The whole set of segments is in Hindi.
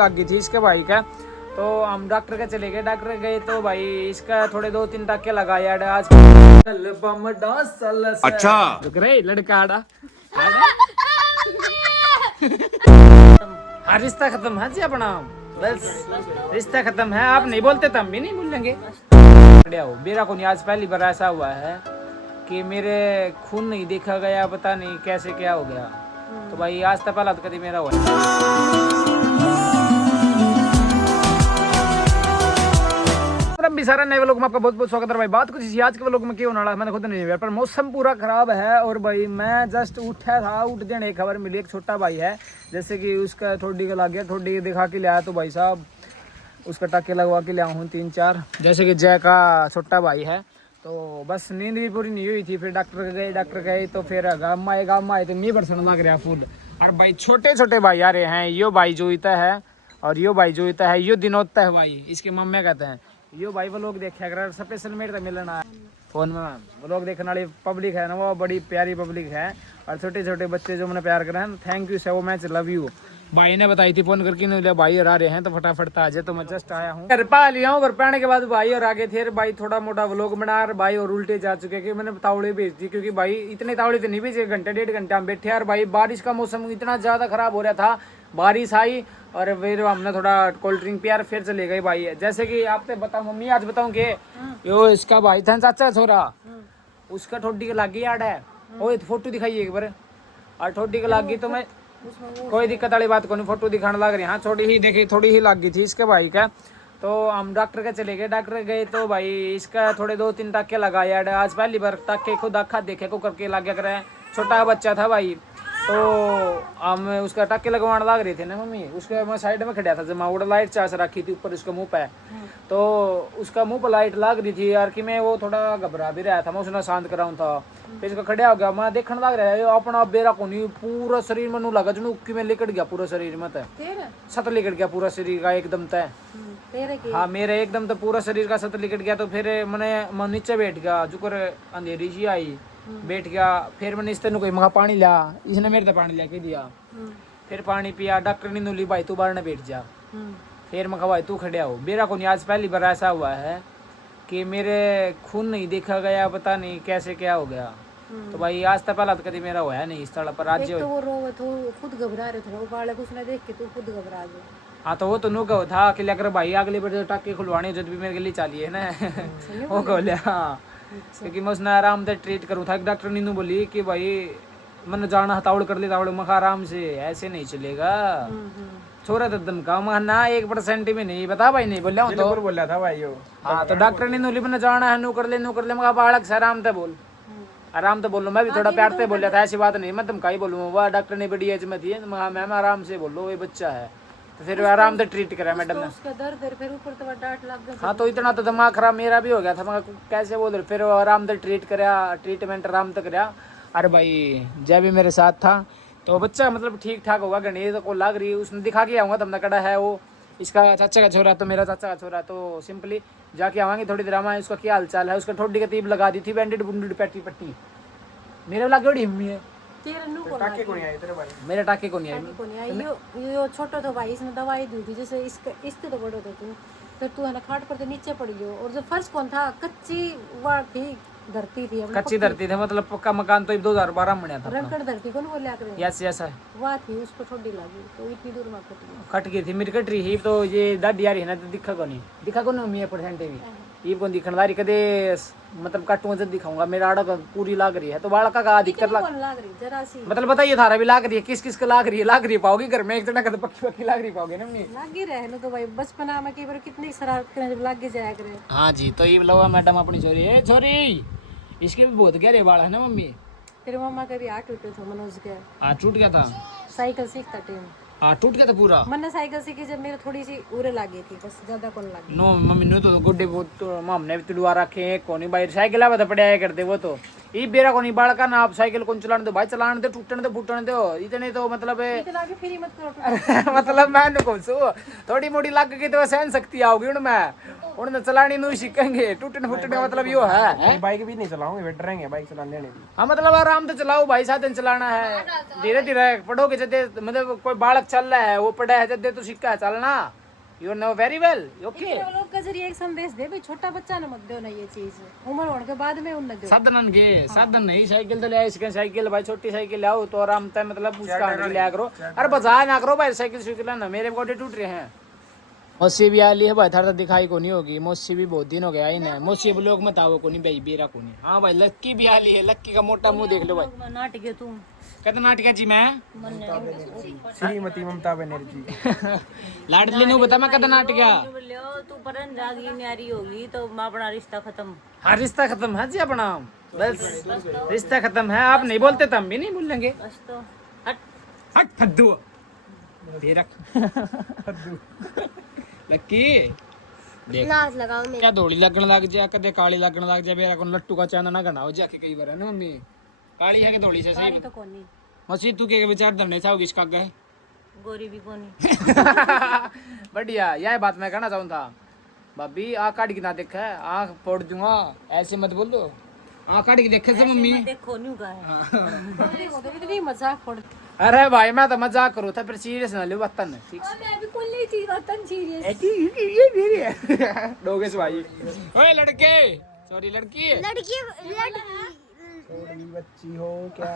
लग गई थी इसके भाई का, तो हम डॉक्टर के चले गए। डॉक्टर गए तो भाई इसका थोड़े 2-3 टाके लगाए आज। अच्छा रुक रहे लड़का आड़ा हाँ रिश्ता खत्म है जी अपना, बस रिश्ता खत्म है। आप नहीं बोलते तो हम भी नहीं बोलेंगे। मेरा को आज पहली बार ऐसा हुआ है कि मेरे खून नहीं देखा गया, पता नहीं कैसे क्या हो गया। तो भाई आज तक पहला तो कभी मेरा हुआ भी सारा नए व्लॉग में आपका बहुत बहुत स्वागत है भाई। बात कुछ आज के व्लॉग में क्यों ना मैंने खुद नहीं, पर मौसम पूरा खराब है। और भाई मैं जस्ट उठा था, उठ देने एक खबर मिली, एक छोटा भाई है जैसे कि उसका ठोडी का लग गया, ठोडी दिखा के लिया तो भाई साहब उसका टाके लगवा के लिया हूँ 3-4, जैसे कि जय का छोटा भाई है। तो बस नींद भी पूरी नहीं हुई थी, फिर डॉक्टर गए तो फिर गाँव में आए तो नहीं बरसने लग रहा फूल। और भाई छोटे छोटे भाई आ रहे हैं, यो भाई जोईता है और यो भाई जोईता है, यो दिनोता है भाई, इसके मम्मी कहते हैं। यो भाई वो लोग देखा कर स्पेशल मेरे तो मिलना है फोन में। वो लोग देखने वाली पब्लिक है ना, वो बड़ी प्यारी पब्लिक है। और छोटे छोटे बच्चे जो मैंने प्यार करें, thank you so much, love you. भाई ने बताई थी फोन करके, नहीं भाई और आ रहे हैं तो फटाफट आ जाए। तो मैं जस्ट आया हूँ, घर पा लिया हूँ। घर पे आने के बाद भाई और आगे थे भाई, थोड़ा मोटा व्लॉग बना रहे भाई, और उल्टे जा चुके कि मैंने तावड़े भेज दी, क्योंकि भाई इतने तावड़े तो नहीं भेजे, घंटे 1.5 घंटे हम बैठे। और भाई बारिश का मौसम इतना ज्यादा खराब हो रहा था, बारिश आई और फिर हमने थोड़ा कोल्ड ड्रिंक पिया, फिर चले गए भाई। जैसे कि आपसे बताऊं मम्मी, आज बताऊं कि यो इसका भाई था चाचा छोरा, उसका ठोडी के लागी याद है, वो फोटो दिखाइए एक बार। और ठोडी के लागी तो मैं कोई दिक्कत वाली बात को नहीं, फोटो दिखाने लग रही। हाँ थोड़ी ही देखी, थोड़ी ही लग गई थी इसके भाई का। तो हम डॉक्टर के चले गए। डॉक्टर गए तो भाई इसका थोड़े 2-3 टाके लगाए आज पहली बार, टाके खुद आखा देखे को करके लग गया। छोटा बच्चा था भाई, तो हम उसका टाके लगवाने लग रहे थे ना मम्मी, उसके मैं साइड में खड़ा था जब मैं लाइट चार्ज रखी थी ऊपर उसके मुंह पे। तो उसका मुंह पर लाइट लग रही थी यार, कि मैं वो थोड़ा घबरा भी रहा था, मैं उसने शांत कराऊं था। फिर इसका खड़ा हो गया, मैं देखने लग रहा है अपना बेरा को नहीं, पूरा शरीर में नू लगा जो कि मैं लिकट गया पूरा शरीर में, सत लिकट गया पूरा शरीर का एकदम तय। हाँ मेरे एकदम तो पूरा शरीर का सत लिकट गया। तो फिर मैं नीचे बैठ गया, जो कर अंधेरी जी आई, बैठ गया। फिर मैंने इस तरह कोई महा पानी लिया, इसने मेरे तो पानी लेके दिया, फिर पानी पिया। डॉक्टर ने नूली भाई तू बाहर न बैठ जा। फिर मैं कहा भाई तू खड़िया हो। मेरा को नहीं आज पहली बार ऐसा हुआ है कि मेरे खून नहीं देखा गया, पता नहीं कैसे क्या हो गया। तो भाई आज तक पहला तो कभी मेरा हुआ नहीं इस तरह पर। आज तो वो रोवे तो खुद घबरा रहे थे, वो बालक उसने देख के तू खुद घबरा गया। हाँ तो वो तो नु कहो था कि लेकर भाई अगली बार जो टाके खुलवाने जो भी मेरे के लिए चाहिए ना वो कहो लिया। हाँ क्योंकि मैं उसने आराम से ट्रीट करूँ था। डॉक्टर नीनू बोली कि भाई मैंने जाना हतावड़ कर ली, तावड़ मखा आराम से, ऐसे नहीं चलेगा। छोरा तो धमका ना 1% में नहीं बता भाई, नहीं बोलिया तो बोला था भाई। हाँ तो डॉक्टर ने नूली मैंने जाना है, नू कर ले मगा बालक से आराम से बोल, आराम से बोलो। मैं भी थोड़ा प्यार से बोल रहा था, ऐसी बात नहीं मैं धमका ही बोलूँ। वह डॉक्टर ने बड़ी एज में थी, मैम आराम से बोलो ये बच्चा है। तो फिर आराम से ट्रीट करा मैडम ने। उसका दर्द है, फिर ऊपर तो डांट लग गया। हाँ तो इतना तो दिमाग खराब मेरा भी हो गया था, मैं कैसे बोल। फिर आराम से ट्रीट करा, ट्रीटमेंट आराम से करा। अरे भाई जय भी मेरे साथ था, तो बच्चा मतलब ठीक ठाक होगा। गणेश को लग रही, उसने दिखा के आऊँगा, तुमने कड़ा है वो इसका चाचा का छोरा, तो मेरा चाचा का छोरा। तो सिंपली जाके आवाएंगे थोड़ी देर में, उसका क्या हाल चाल है। उसका ठोडी का तीब लगा दी थी, बैंडेड बुंडेड पट्टी मेरे लग गई हिम्मी है। टाके को नहीं आई तेरे भाई, मेरे टाके को नहीं आई। यो छोटा था भाई, इसने दवाई दी थी जैसे इसके तो बड़ो था तू। फिर तू है ना खाट पर तो नीचे पड़ गयो, और जो फर्श कौन था कच्ची वहाँ थी, धरती थी, कच्ची धरती थी, मतलब पक्का मकान तो 2012 में बना था। रंकड़ धरती कौन बोले आकर यस यस है वहाँ थी, उसको ठोडी लगी तो इतनी दूर में कट गई थी मेरी, कट रही ही। तो ये दादी आ रही है ना, तो दिखा को नहीं, दिखा को नहीं 1% भी ये कौन दिखने वाली कदे, मतलब काटूंगा जब दिखाऊंगा। मेरा आड़ा पूरी लाग रही है, तो बाड़ा का दिक्कत लाग रही जरा सी, मतलब बताइए थारा भी लाग रही है, किस किस का लाग रही है पाओगी घर में एक जना का, तो पक्की लाग रही पाओगे ना नहीं लागे रहे ना। तो भाई बचपना में कई बार कितनी शरारत करें जब लागे जाया करे। हाँ जी तो ये लो मैडम अपनी छोरी है, छोरी इसके भी बहुत गहरे बाल है ना मम्मी। तेरे मम्मा का भी हाथ टूटे थे मनोज के, हाथ टूट गया था साइकिल सीखता टाइम, हाँ टूट गया था पूरा। मैंने साइकिल सीखी जब मेरे थोड़ी सी उरे लगी थी, बस ज्यादा कौन लगी। नो मम्मी ने तो गुड्डे बहुत हमने भी तुड़वा रखे हैं कोनी भाई, साइकिल आवा तो पड़े आया करते वो तो ये बेरा को नहीं बालका ना आप साइकिल कौन चलाने दो भाई, चलाने दो, टूटने दो, फूटने दो, इतने तो मतलब इतना के फ्री मत करो। मतलब मैं कौन सू थोड़ी मोटी लग गई तो सहन शक्ति आओगी उन चलानी नहीं सीखेंगे, टूटने फूटने मतलब यो है। बाइक भी नहीं चलाऊंगे, बेटर रहेंगे बाइक चलाने में। हाँ मतलब आराम से चलाओ भाई, साधन चलाना है, धीरे धीरे पढ़ोगे जदे, मतलब कोई बालक चल रहा है वो पढ़ा है जदे तो सीखा है चलना, you know very well okay. लोग के जरिए एक संदेश दे भाई, छोटा बच्चा ना मत दो ना ये चीज, उम्र होने के बाद में उन दो साधन के साधन नहीं, साइकिल तो ले इसके साइकिल भाई, छोटी साइकिल लाओ तो आराम से मतलब उसका लिया करो, अरे बजा ना करो भाई साइकिल साइकिल ना, मेरे गोडे टूट रहे हैं। मौसी भी आ ली है भाई, थारा दिखाई को नहीं होगी, मौसी भी बहुत दिन हो गया आई ना, मौसी लोग मत आओ को नहीं भाई, बेरा को नहीं। हाँ भाई लक्की भी आ ली है, लक्की का मोटा मुंह देख लो भाई। नाटक है तू कहते नाटिका जी मैं श्रीमती ममता बनर्जी लाडली नु बता मैं कहता नाटिका। तू परन जागी न्यारी होगी तो मैं अपना रिश्ता खत्म। हाँ रिश्ता खत्म है जी अपना, बस रिश्ता खत्म है, आप नहीं बोलते तो हम भी नहीं बोलेंगे। बस तो हट हट फद्दू बेरा फद्दू लक्की देख लाज लगाओ मेरे। क्या धोली लगन लग जाए, कदे काली लगन लग जाए, मेरा को लट्टू का चांदा ना गना हो जाके कई बार है ना मम्मी, काली है कि धोली से सही तो कोनी मसी तू के विचार धरने चाहोगी इसका गए गोरी भी कोनी। बढ़िया यह बात मैं कहना चाहूँ था भाभी, आँख काट के ना देखा है, आँख फोड़ दूंगा, ऐसे मत बोलो, आँख काट के देखे से मम्मी। देखो न्यू का है इतनी मजाक फोड़। अरे भाई मैं तो मजाक करूँ था, फिर सीरियस ना लो बतन ठीक से। मैं भी कोई चीज बतन सीरियस डोगेश भाई। ओए लड़के सॉरी लड़की लड़की छोटी बच्ची हो क्या?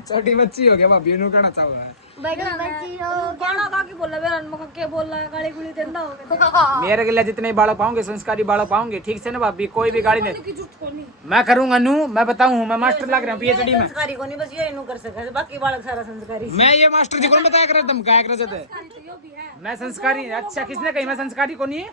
छोटी बच्ची हो गया भाभी नु कहना चाहूंगा बड़ी बच्ची हो गाना गा के बोला बेरन मको के बोला गाली गुली देंदा हो मेरे के लिए जितने बालक पाऊंगे संस्कारी बालक पाऊंगे ठीक से ना भाभी, कोई भी गाड़ी नहीं की झूठ कोनी मैं करूंगा नू, मैं बताऊं मैं मास्टर लग रहा हूं पीएचडी में। संस्कारी कोनी बस ये नु कर सके, बाकी बालक सारा संस्कारी। मैं ये मास्टर जी को बताया कर तुम क्या कर थे, मैं संस्कारी। अच्छा किसने कही मैं संस्कारी को नहीं है?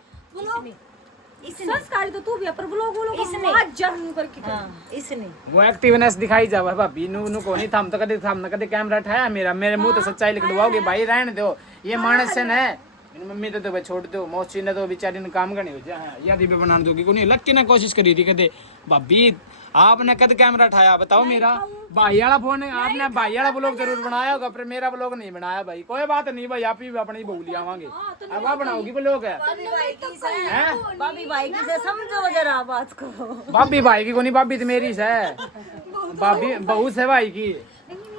संस्कारी तो तू भी है, पर ब्लॉग बोलो इसने आज जन्म करके इसने वो एक्टिवनेस दिखाई जावा भाभी नु को नहीं थम तो कदे थम न कदे कैमरा उठाया मेरा, मेरे मुंह तो सच्चाई लिख दवाओगे भाई, रहने दो ये मानस है मम्मी तो भाई छोड़ दो, मौसी ने तो बेचारी ने काम करनी हो जाए याद भी बनाने दोगी को नहीं। लक्की ने कोशिश करी थी कदे भाभी आपने कद कैमरा उठाया बताओ, मेरा भाई वाला फोन है, आपने भाई वाला ब्लॉग जरूर बनाया होगा पर मेरा ब्लॉग नहीं बनाया भाई, कोई बात नहीं भाई, आप ही अपनी बहू ले आवांगे, अब आप बनाओगी ब्लॉग है भाभी भाई की से समझो जरा बात को। भाभी भाई की को नहीं, भाभी तो मेरी से भाभी बहू से भाई की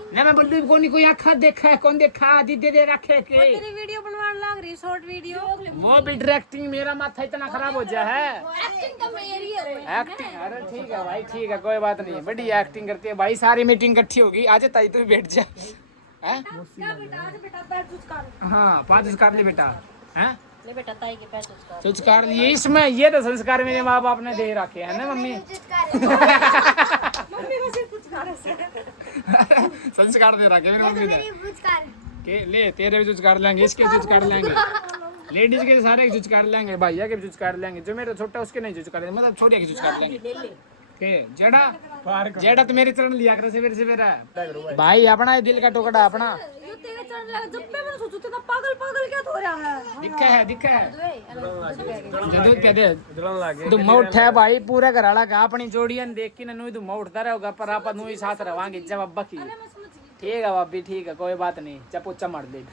ना, मैं बोल कोनी कोई आखा देखा है कौन देखा दीदी दे रखे के तेरी वीडियो बनवाने लग रही शॉर्ट वीडियो, वो भी डायरेक्टिंग मेरा माथा इतना खराब हो जाए है। एक्टिंग तो मेरी है एक्टिंग अरे ठीक है भाई ठीक है कोई बात नहीं, बड़ी एक्टिंग करती है भाई, सारी मीटिंग इकट्ठी होगी आज ताई तू बैठ जा हैं। बेटा पैर चुचकार हाँ पाँच कर ले बेटा हैं, ले बेटा ताई के पैर चुचकार संस्कार लिए इसमें, ये तो संस्कार मेरे माँ बाप ने दे रखे है ना मम्मी। मम्मी को सिर्फ चुचकार संस्कार दे रखे मेरी मम्मी ने पुचकार के ले, तेरे भी चुचकार लेंगे, इसके चुचकार लेंगे, लेडीज के सारे चुचकार लेंगे, भैया के भी चुचकार लेंगे, जो मेरा छोटा उसके नहीं चुचकार लेंगे, मतलब छोटे के चुचकार लेंगे के जेड़ा जेड़ा तो मेरे चरण लिया कर सवेरे सवेरे भाई, अपना ये दिल का टुकड़ा अपना ये तेरे चढ़ लगा, जब पे मैंने सोचू तेरा पागल पागल क्या हो रहा है। दिखा है जदू पे दे दुम्मा उठा भाई पूरा घर वाला का अपनी जोड़ियन देख के नू दुम्मा उठता रहेगा, पर आप नू ही साथ रवांगे जब अब्बा की ठीक है भाभी ठीक है कोई बात नहीं, जब पोचा मार दे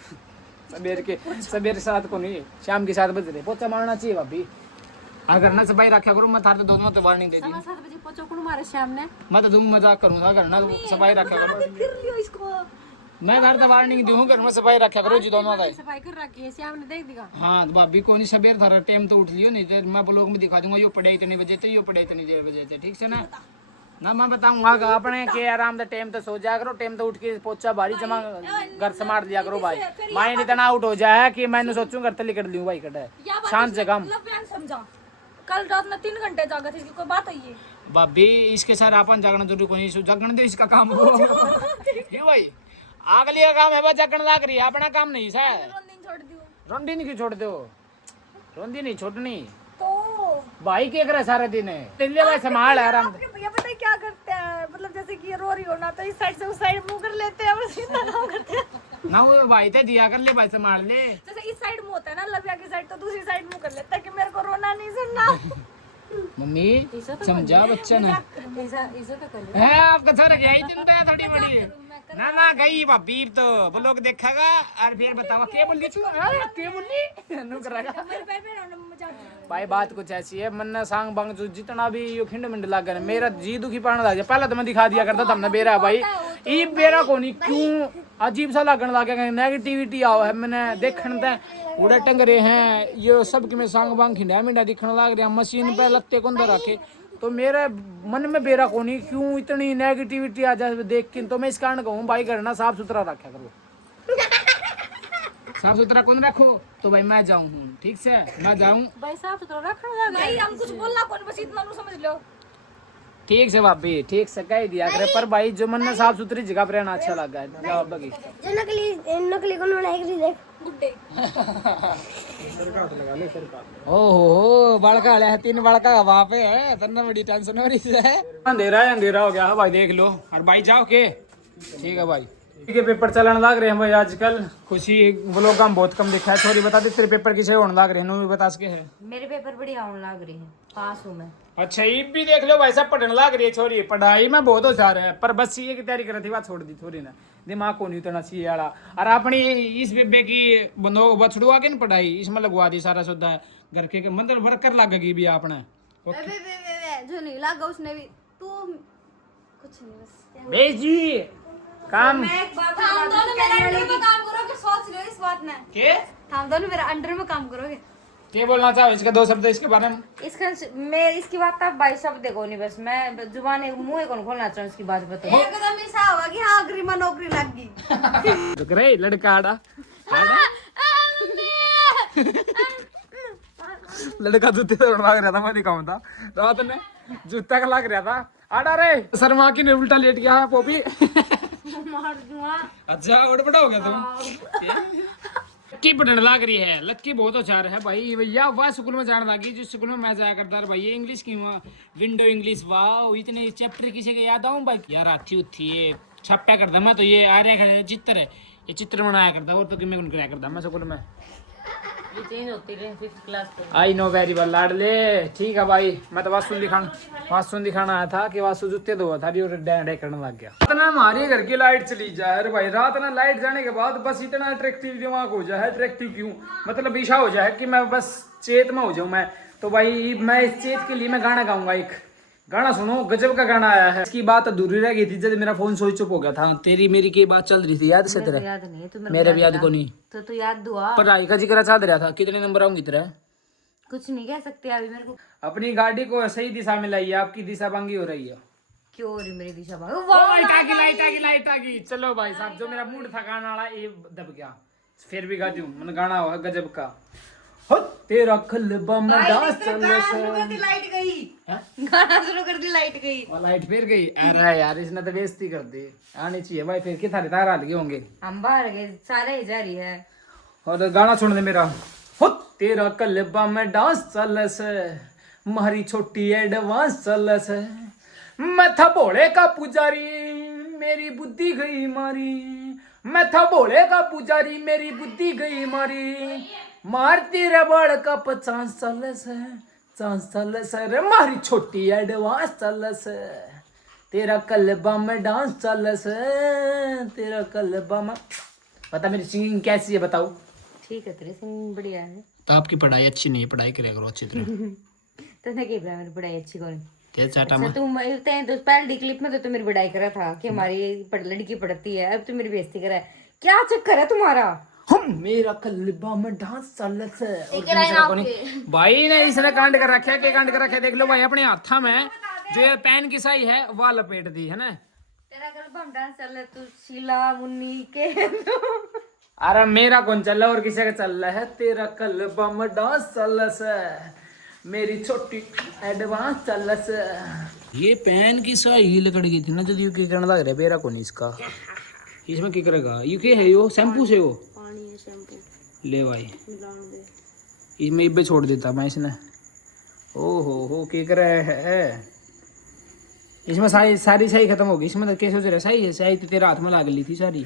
सवेरे साथ को नहीं शाम के 7 बजे पोचा मारना चाहिए भाभी, अगर ना सफाई रखा करूँ मैं थारे दोनों तो वार्निंग दे दी, 7 बजे पहुंचो को मारे शाम ने मैं तो तुम मजाक करूंगा, अगर ना सफाई रखा करो फिर लियो इसको, मैं घर तो वार्निंग दूँ, घर में सफाई रखा करो जी दोनों का। सफाई कर रखी है शाम ने देख दिखा। हाँ तो भाभी को नहीं सवेरे थारा टाइम तो उठ लियो, नहीं तो मैं ब्लॉग में दिखा दूंगा यो पढ़े इतने बजे थे, यो पढ़े इतनी देर बजे थे, ठीक से ना मैं बताऊंगा अपने के आराम से टाइम तो सो जाया करो, टाइम तो उठ के पोचा बारी जमा घर संभाल लिया करो भाई, माइंड इतना आउट हो जाए कि मैंने सोचूं घर तक कर लूँ भाई कटे शांत से काम। समझा कल रात में 3 घंटे जागा थी, इसकी कोई बात है ये भाभी इसके साथ अपन जागना जरूरी को नहीं, जागने दे इसका काम हो ये भाई अगली का काम है बस जागना लाग रही है, अपना काम नहीं सर। रोंदी नहीं क्यों छोड़ दो, रोंदी नहीं छोड़नी तो भाई क्या करे सारे दिन दिल्ली भाई संभाल आराम से। भैया पता है क्या करते हैं, मतलब जैसे कि ये रो रही हो ना तो इस साइड से उस साइड मुंह कर लेते हैं और सीधा काम करते हैं ना, वो भाई तो दिया कर ले भाई संभाल ले, जैसे इस साइड मुंह होता है ना लविया की साइड, तो दूसरी साइड मुंह कर लेता है कि मेरे को रोना नहीं सुनना। मम्मी ऐसा तो समझा बच्चा ना ऐसा तो कर है आपका छोरा गया ही चिंता है थोड़ी बड़ी ना गई भाभी तो वो लोग देखेगा और फिर बतावा क्या बोल तू क्या बोली नु करेगा भाई बात कुछ ऐसी है मन सांग बंग जो जितना भी यो खिंड मिंड लाग गया मेरा जी दुखी पाने लग गया पहले तो मैं दिखा दिया करता था हमने बेरा भाई ये बेरा को नहीं क्यों अजीब सा लगने लग गया नेगेटिविटी आओ है मैंने देखने ते उड़े टंगरे हैं ये सब के में सांग बांग खिंडा मिंडा दिखने लग रहा मशीन पे लत्ते को अंदर रखे तो मेरे मन में बेरा को नहीं क्यों इतनी नेगेटिविटी आ जाए देख के तो मैं इस कारण कहूँ भाई करना साफ सुथरा रखा करो साफ सुथरा कौन रखो तो भाई मैं जाऊँ हूँ ठीक से मैं जाऊँ भाई साफ सुथरा रखना भाई हम कुछ बोलना कौन बस इतना समझ लो। ठीक से भाभी ठीक से कह दिया करे पर भाई जो मन में साफ सुथरी जगह पर रहना अच्छा लगा है जवाब बगी जो नकली कौन बनाई के देख गुड्डे ओहो बड़का वाले है 3 बड़का वहाँ पे है तन्ना बड़ी टेंशन हो रही है अंधेरा हो गया है भाई देख लो और भाई जाओ के ठीक है भाई के पेपर चलाने लग रहे हैं भाई आजकल खुशी व्लॉग हम बहुत कम दिखा है छोरी बता दे तेरे पेपर किसे होने लग रहे हैं भी बता सके है मेरे पेपर बढ़िया होने लग रही है पास हूँ मैं अच्छा ये भी देख लो भाई साहब पढ़ने लग रही है छोरी पढ़ाई में बहुत होशियार है पर बस ये की तैयारी कर रही थी बात छोड़ दी थोड़ी ना दिमाग को नहीं उतरना चाहिए यार और अपनी इस बेबे की बंदों बछड़ू आके ना पढ़ाई इसमें लगवा दी सारा सौदा घर के मतलब वर्कर लगेगी भी आपने जो नहीं लगा उसने भी तू कुछ नहीं बस बेजी काम हम दोनों मेरे अंडर में काम करोगे सोच लो इस बात में के हम दोनों मेरे अंडर में काम करोगे क्या बोलना चाहो इसका 2 शब्द इसके बारे में इसका मैं इसकी बात तब भाई सब देखो नहीं बस मैं जुबान मुंह कौन खोलना चाहूँ इसकी बात बताओ एकदम ऐसा होगा कि हाँ अग्रिम नौकरी लग गई रुक रहे लड़का आड़ा लड़का जूते तो लग रहा था मैं दिखाऊं था रात में जूता का लग रहा था आड़ा रे शर्मा की ने उल्टा लेट गया है पोपी अच्छा उड़पड़ा हो गया तुम लक्की पढ़ने लग रही है लक्की बहुत होशियार है भाई भैया वह स्कूल में जाने लगी जिस स्कूल में मैं जाया करता था भाई ये इंग्लिश की विंडो इंग्लिश वाह इतने चैप्टर किसी के याद आऊं भाई यार अच्छी उठी ये छापा करता मैं तो ये आ रहा चित्र है ये चित्र बनाया करता और तो कि मैं कराया करता मैं स्कूल में ये चेंज होती रही 5th क्लास पे आई नो वेरी वेल लाडले ठीक है भाई मैं तो वासुन दिखाना आया था कि वासु जूते धोआ था और डैंडे करने लग गया इतना हमारे घर की लाइट चली जाए अरे भाई रात ना लाइट जाने के बाद बस इतना अट्रैक्टिव दिमाग हो जाए अट्रैक्टिव क्यों मतलब ईशा हो जाए कि मैं बस चेत में हो जाऊं मैं तो भाई मैं इस चेत के लिए मैं गाना गाऊंगा एक गाना सुनो गजब का गाना आया है इसकी बात अधूरी रह गई थी जब मेरा फोन स्विच ऑफ हो गया था तेरी मेरी की बात चल रही थी याद से तेरा याद नहीं है मेरे भी याद को नहीं तो तू याद दुआ पढ़ाई का जिक्र चल रहा था कितने नंबर आऊंगी तेरा कुछ नहीं कह सकते अभी मेरे को अपनी गाड़ी को सही दिशा में लाइए आपकी दिशा भंगी हो रही है क्यों हो रही मेरी दिशा भाई लाइट आ गई चलो भाई साहब जो मेरा मूड था गाना वाला ये दब गया फिर भी गाती हूँ मैंने गाना हुआ गजब का हो तेरा खलबा में डांस चल लाइट गई गाना शुरू कर दी लाइट गई और लाइट फिर गई अरे यार इसने तो बेइज्जती कर दी आनी चाहिए भाई फिर के थारे तार लगे होंगे हम बाहर गए सारे ही जा रही है और गाना सुन दे मेरा हो तेरा कलबा में डांस चल से मारी छोटी एडवांस चल से मैं था भोले का पुजारी मेरी बुद्धि गई मारी मैं था भोले का पुजारी मेरी बुद्धि गई मारी मारती रे बड़ का 50 चल से रे मारी छोटी एडवांस चल से तेरा कलबा में डांस चल से तेरा कलबा में पता मेरी सिंगिंग कैसी है बताओ ठीक है तेरी सिंगिंग बढ़िया है तो आपकी पढ़ाई अच्छी नहीं है पढ़ाई करें करो अच्छी तरह तने की मेरी पढ़ाई अच्छी कौन तेज चाटा अच्छा तुम तो पहली क्लिप में तो मेरी बढ़ाई करा था कि हमारी लड़की पढ़ती है अब तो मेरी बेइज्जती करा है क्या चक्कर है तुम्हारा हम मेरा कलबा में डांस चल से भाई ने इसने कांड कर रखा है के कांड कर रखा है देख लो भाई अपने हाथा में जो ये पेन की साई है वह लपेट दी है ना तेरा गलबा में डांस चल रहा है तू शीला मुन्नी के अरे मेरा कौन चल रहा है और किसी का चल रहा है तेरा कलबा में डांस चल से मेरी छोटी एडवांस चल से ये पेन की साई लकड़ गई थी ना जब यू के करने लग रहा है बेरा कौन इसका इसमें क्या करेगा यू के है यो शैम्पू से वो पानी है शैम्पू ले भाई मिलान दे इसमें इब्बे छोड़ देता मैं इसने हो क्या कर रहा है इसमें सारी सही खत्म हो गई इसमें तो कैसे हो रहा सही है सही तो तेरा हाथ में लाग ली थी सारी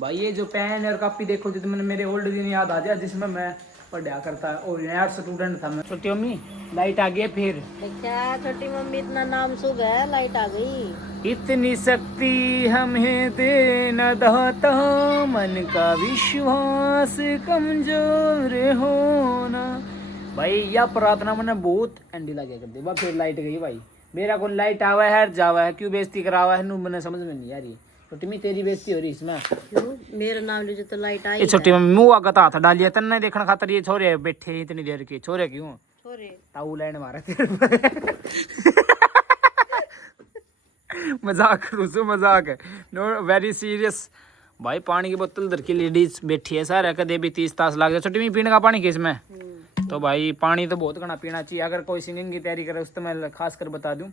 भाई ये जो पेन और कॉपी देखो तो मैंने मेरे ओल्ड दिन याद आ गया जिसमें मैं पढ़ा करता और नया स्टूडेंट था मैं छोटी अम्मी लाइट आ गई है फिर। क्या छोटी मम्मी इतना नाम शुभ है, लाइट आ गई। इतनी शक्ति हमें दे न दाता, मन का विश्वास कमजोर होना। भाई यह प्रार्थना मैंने बहुत एंडी लगे कर दी। बस फिर लाइट गई भाई। मेरा कौन लाइट आवा है जावा है, क्यों बेइज्जती करावा है, मैंने समझ में नहीं आ रही। छोटी मम्मी तेरी बेइज्जती हो रही इसमें। क्यों? मेरा नाम लीजिए तो लाइट आई। ये छोटी मम्मी मुंह आगत हाथ डालिए तन्ने देखने खातर ये छोरे बैठे इतनी देर के। छोरे क्यों छोरे ताऊ लैंड मारे तेरे पे। मजाक करूँ सो मजाक है, नो वेरी सीरियस। भाई पानी की बोतल उधर की लेडीज बैठी है सारा कदे भी 30 तास लाग जाए। छोटी मम्मी पीने का पानी किस में? तो भाई पानी तो बहुत घना पीना चाहिए। अगर कोई सिंगिंग की तैयारी करे उस तो मैं खास कर बता दूं,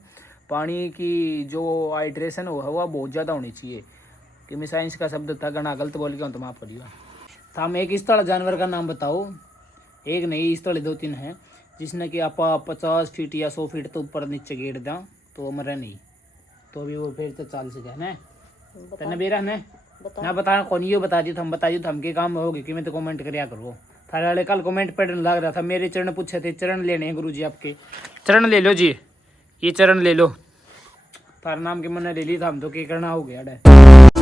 पानी की जो हाइड्रेशन हो वह बहुत ज़्यादा होनी चाहिए। कि मैं साइंस का शब्द था घना गलत बोल गया हूँ तो माफ करिएगा। तो हम एक इस तरह जानवर का नाम बताओ, एक नहीं इस तरह 2-3 हैं जिसने कि आप 50 फीट या 100 फीट तो ऊपर नीचे गिर दें तो मरे नहीं, तो अभी वो फिर तो चाल से जाए ना तने बेरा ने ना बता कौन ये बता दी तो हम बता दी तो हम के काम होगे कि मैं तो कमेंट करया करो। थारे वाले कल कमेंट पढ़ने लग रहा था, मेरे चरण पूछे थे, चरण लेने हैं गुरुजी आपके, चरण ले लो जी, ये चरण ले लो। थारा नाम के मैंने ले ली था हम तो क्या करना हो गया।